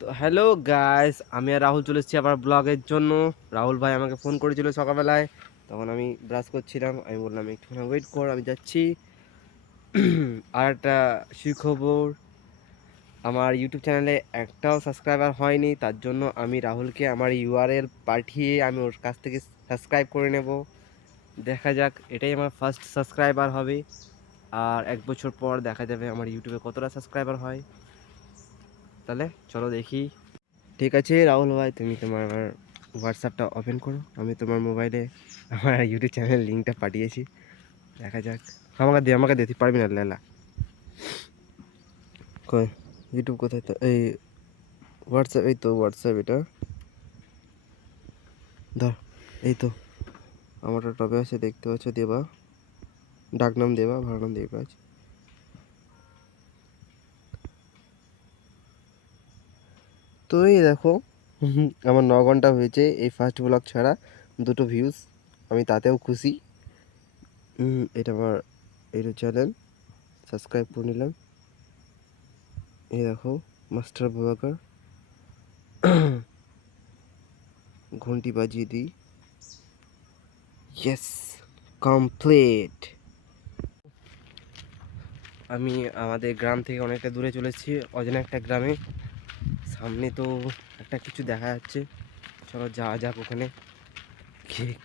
তো hello guys, আমি আর রাহুল চলে এসেছি আবার ব্লগের জন্য। রাহুল ভাই আমাকে ফোন করেছিল সকালবেলায়, তখন আমি ব্রাশ করছিলাম। আমি বললাম একটুখানি ওয়েট কর, আমি যাচ্ছি। আর একটা সুখবর, আমার ইউটিউব চ্যানেলে একটাও সাবস্ক্রাইবার হয়নি। তার জন্য আমি রাহুলকে আমার ইউআরএল পাঠিয়ে আমি ওর কাছ থেকে সাবস্ক্রাইব করে নেব। দেখা যাক, এটাই আমার ফার্স্ট সাবস্ক্রাইবার হবে। আর 1 বছর পর দেখা যাবে আমার ইউটিউবে কতটা সাবস্ক্রাইবার হয়। তাহলে চলো দেখি। ঠিক আছে রাহুল ভাই, তুমি তোমার আমার হোয়াটসঅ্যাপটা ওপেন করো। আমি তোমার মোবাইলে আমার ইউটিউব চ্যানেল লিঙ্কটা পাঠিয়েছি। দেখা যাক। আমাকে দে, তুই পারবি না লেলা। কই ইউটিউব কোথায়? তো এই হোয়াটসঅ্যাপ, এই তো হোয়াটসঅ্যাপ, এটা ধর। এই তো আমার টপে আছে, দেখতে পাচ্ছ, দেবা। ডাকনাম দেবা, ভালো নাম দেবা আছে। তো এই দেখো, আমার 9 ঘন্টা হয়েছে এই ফার্স্ট ব্লগ ছাড়া, 2টো ভিউজ। আমি তাতেও খুশি। এটা আমার ইউটিউব চ্যানেল, সাবস্ক্রাইব করে নিলাম। এই দেখো, মাস্টার ব্লগার। ঘন্টি বাজিয়ে দিই। Yes, complete. আমি আমাদের গ্রাম থেকে অনেকটা দূরে চলেছি, অজানা একটা গ্রামে। সামনে তো একটা কিছু দেখা যাচ্ছে, চলো যাওয়া যাক ওখানে।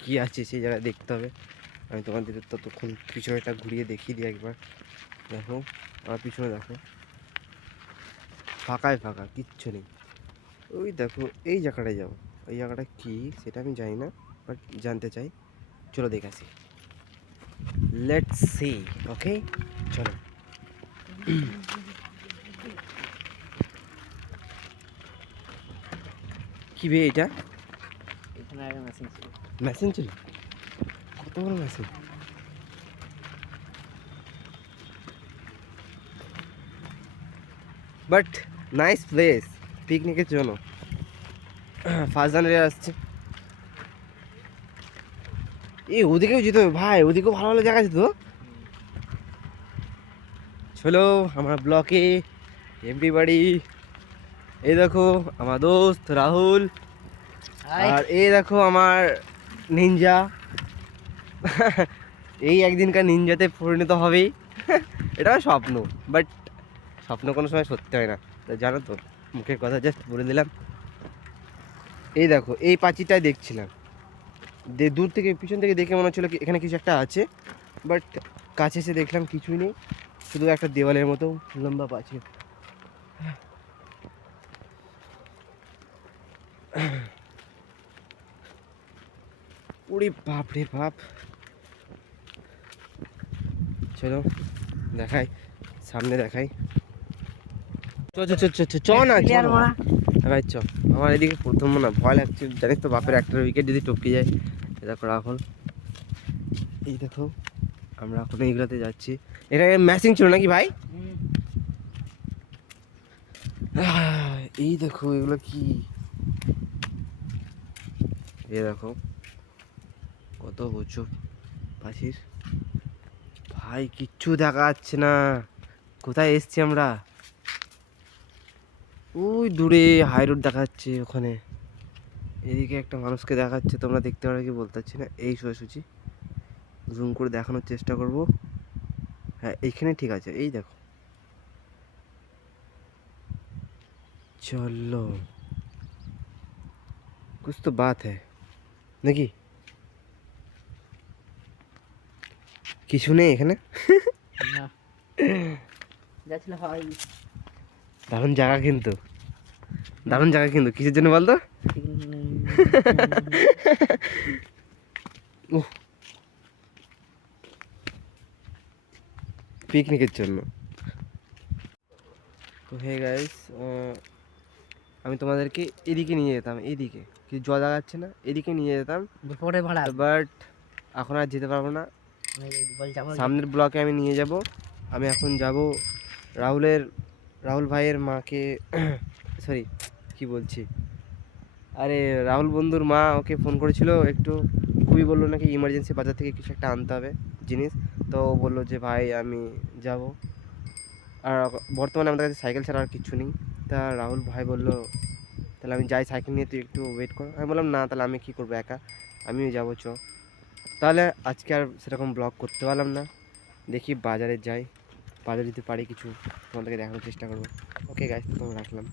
কি আছে সেই জায়গায় দেখতে হবে। আমি তোমাদের ততক্ষণ পিছনেটা ঘুরিয়ে দেখিয়ে দিই একবার। দেখো, আমার পিছনে দেখো, ফাঁকায় ফাঁকা, কিচ্ছু নেই। ওই দেখো, এই জায়গাটায় যাবো। এই জায়গাটা কি সেটা আমি জানি না, বাট জানতে চাই। চলো দেখে আসি। Let's see. ওকে, চলো। কি বে এটা? এখানে আগে মেশিন ছিল। মেশিন ছিল? কত বড় মেশিন! বাট নাইস প্লেস পিকনিকের জন্য। ফার্স্ট জানুয়ারি আসছে। ওদিকেও যেতে হবে ভাই, ওদিকেও ভালো ভালো জায়গা আছে তো। চলো আমার ব্লকে এভরিবাডি। এই দেখো আমার দোস্ত রাহুল, আর এই দেখো আমার নিনজা। এই একদিনকার নিনজাতে পরিণত হবেই। এটা আমার স্বপ্ন, বাট স্বপ্ন কোনো সময় সত্যি হয় না, তো জানো তো, মুখের কথা জাস্ট বলে দিলাম। এই দেখো, এই পাঁচিটাই দেখছিলাম, দূর থেকে পিছন থেকে দেখে মনে হচ্ছিলো কি এখানে কিছু একটা আছে, বাট কাছে এসে দেখলাম কিছুই নেই, শুধু একটা দেওয়ালের মতো লম্বা পাঁচিল। ওরে বাপ রে বাপ! চলো দেখাই, সামনে দেখাই। চ চ চ চ চ চ না, চ না ভাই, চ। আমার এদিকে প্রথম না ভয় লাগছে, জানিস তো, বাপের একটা উইকেট যদি টপকে যায়। এ দেখো রাহুল, এই দেখো, আমরা এখন এইগুলোতে যাচ্ছি। এটা ম্যাচিং ছিল নাকি ভাই? এই দেখো এগুলো কি, এই দেখো কত উঁচু পাখির। ভাই কিচ্ছু দেখা যাচ্ছে না, কোথায় এসছি আমরা? ওই দূরে হাই রোড দেখা যাচ্ছে ওখানে। এদিকে একটা মানুষকে দেখাচ্ছে, তোমরা দেখতে পারো কি বলতে পারছি না। এই সোজাসুজি জুম করে দেখানোর চেষ্টা করব। হ্যাঁ, এইখানে ঠিক আছে, এই দেখো। চলো, কুছ তো বাত হ্যায় নাকি? কিছু নেই এখানে। না, যাচ্ছিল ভাই। দারুণ জায়গা কিন্তু, দারুণ জায়গা কিন্তু, কিসের জন্য বলতো? উহ, পিকনিকের জন্য। তো হে গাইস, আমি তোমাদেরকে এদিকে নিয়ে যেতাম, এদিকে কিছু জল লাগাচ্ছে না, এদিকে নিয়ে যেতাম, পরে ভাড়া বাট এখন আর যেতে পারবো না। সামনের ব্লকে আমি নিয়ে যাব। আমি এখন যাব রাহুল ভাইয়ের মাকে, সরি, কি বলছি, আরে রাহুল বন্ধুর মা ওকে ফোন করেছিল একটু, খুবই বললো নাকি ইমার্জেন্সি বাজার থেকে কিছু একটা আনতে হবে জিনিস। তো ও বললো যে ভাই আমি যাব। আর বর্তমানে আমাদের কাছে সাইকেল ছাড়া আর কিছু নেই, তা রাহুল ভাই বললো তাহলে আমি যাই সাইকেল নিয়ে, তুই একটু ওয়েট কর। আমি বললাম না, তাহলে আমি কী করবো একা, আমিও যাবো চ। তাহলে আজকে আর সেরকম ব্লগ করতে পারলাম না, দেখি বাজারে যাই, বাজারে যদি পারি কিছু তোমাদেরকে দেখানোর চেষ্টা করবো। ওকে গাইস, তখন রাখলাম।